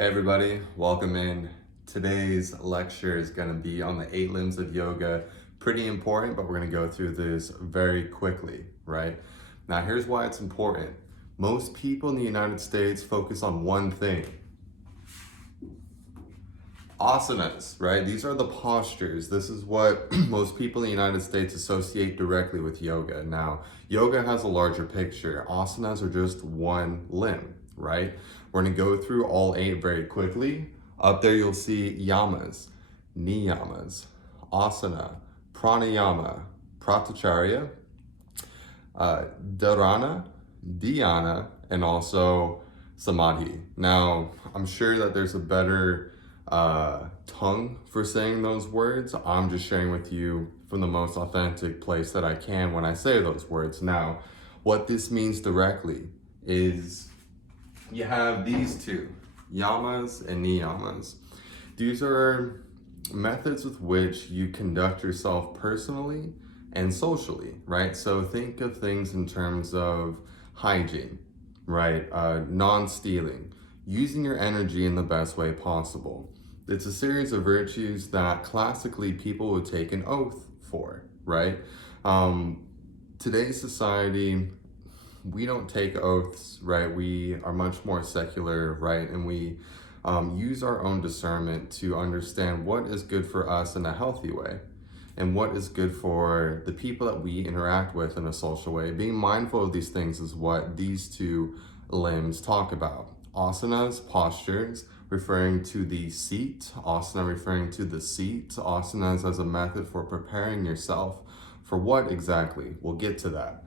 Hey everybody, welcome in. Today's lecture is going to be on the 8 limbs of yoga. Pretty important, but we're going to go through this very quickly, right? Now here's why it's important. Most people in the United States focus on one thing. Asanas, right? These are the postures. This is what most people in the United States associate directly with yoga. Now, yoga has a larger picture. Asanas are just one limb, right? We're going to go through all 8 very quickly. Up there you'll see yamas, niyamas, asana, pranayama, Pranacharia, dharana, dhyana, and also samadhi. Now, I'm sure that there's a better tongue for saying those words. I'm just sharing with you from the most authentic place that I can when I say those words. Now, what this means directly is you have these two, yamas and niyamas. These are methods with which you conduct yourself personally and socially, right? So think of things in terms of hygiene, right? Non-stealing, using your energy in the best way possible. It's a series of virtues that classically people would take an oath for, right? Today's society, we don't take oaths, right? We are much more secular, right? And we use our own discernment to understand what is good for us in a healthy way and what is good for the people that we interact with in a social way. Being mindful of these things is what these two limbs talk about. Asanas, postures, referring to the seat. Asana referring to the seat. Asanas as a method for preparing yourself for what exactly? We'll get to that.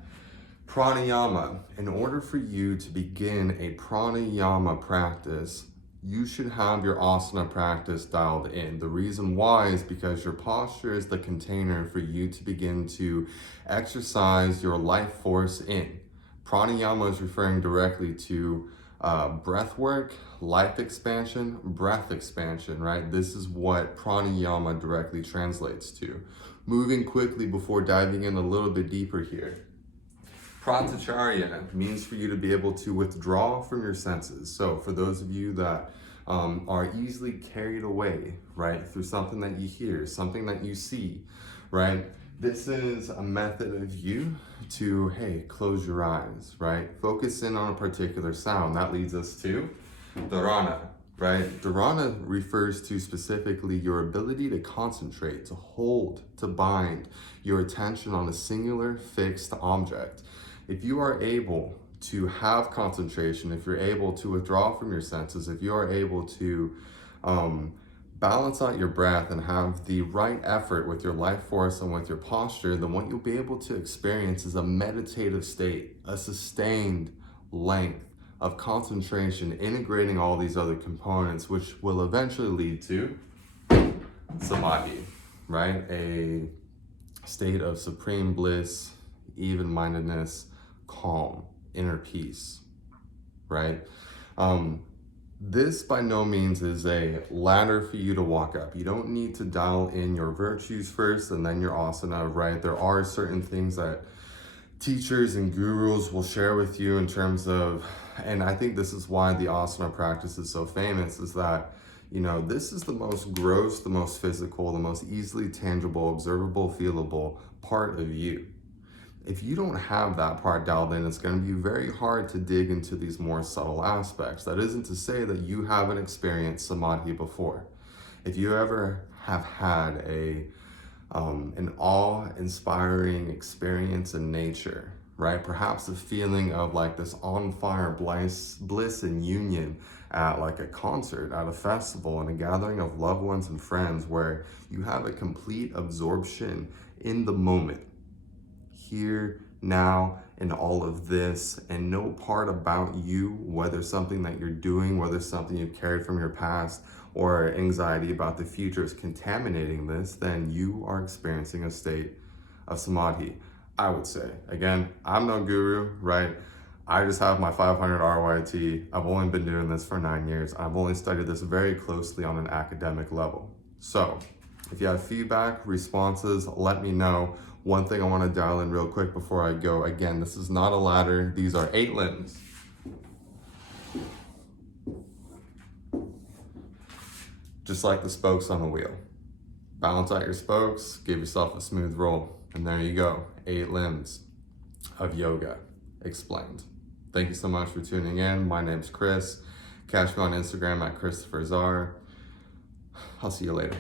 Pranayama. In order for you to begin a pranayama practice, you should have your asana practice dialed in. The reason why is because your posture is the container for you to begin to exercise your life force in. Pranayama is referring directly to breath work, life expansion, breath expansion, right? This is what pranayama directly translates to. Moving quickly before diving in a little bit deeper here. Pranacharia means for you to be able to withdraw from your senses. So for those of you that are easily carried away, right, through something that you hear, something that you see, right? This is a method of you to, hey, close your eyes, right? Focus in on a particular sound. That leads us to dharana, right? Dharana refers to specifically your ability to concentrate, to hold, to bind your attention on a singular fixed object. If you are able to have concentration, if you're able to withdraw from your senses, if you are able to balance out your breath and have the right effort with your life force and with your posture, then what you'll be able to experience is a meditative state, a sustained length of concentration, integrating all these other components, which will eventually lead to samadhi, right? A state of supreme bliss, even-mindedness, calm, inner peace, right? This by no means is a ladder for you to walk up. You don't need to dial in your virtues first and then your asana, right? There are certain things that teachers and gurus will share with you in terms of, and I think this is why the asana practice is so famous, is that, you know, this is the most gross, the most physical, the most easily tangible, observable, feelable part of you. If you don't have that part dialed in, it's going to be very hard to dig into these more subtle aspects. That isn't to say that you haven't experienced samadhi before. If you ever have had an awe-inspiring experience in nature, right? Perhaps a feeling of like this on-fire bliss and union at like a concert, at a festival, and a gathering of loved ones and friends where you have a complete absorption in the moment. Here, now, in all of this, and no part about you, whether something that you're doing, whether something you've carried from your past, or anxiety about the future is contaminating this, then you are experiencing a state of samadhi, I would say. Again, I'm no guru, right? I just have my 500 RYT. I've only been doing this for 9 years. I've only studied this very closely on an academic level. So, if you have feedback, responses, let me know. One thing I want to dial in real quick before I go. Again, this is not a ladder. These are 8 limbs. just like the spokes on the wheel. Balance out your spokes, give yourself a smooth roll, and there you go, 8 limbs of yoga explained. Thank you so much for tuning in. My name's Chris. Catch me on Instagram at Christopher Czar. I'll see you later.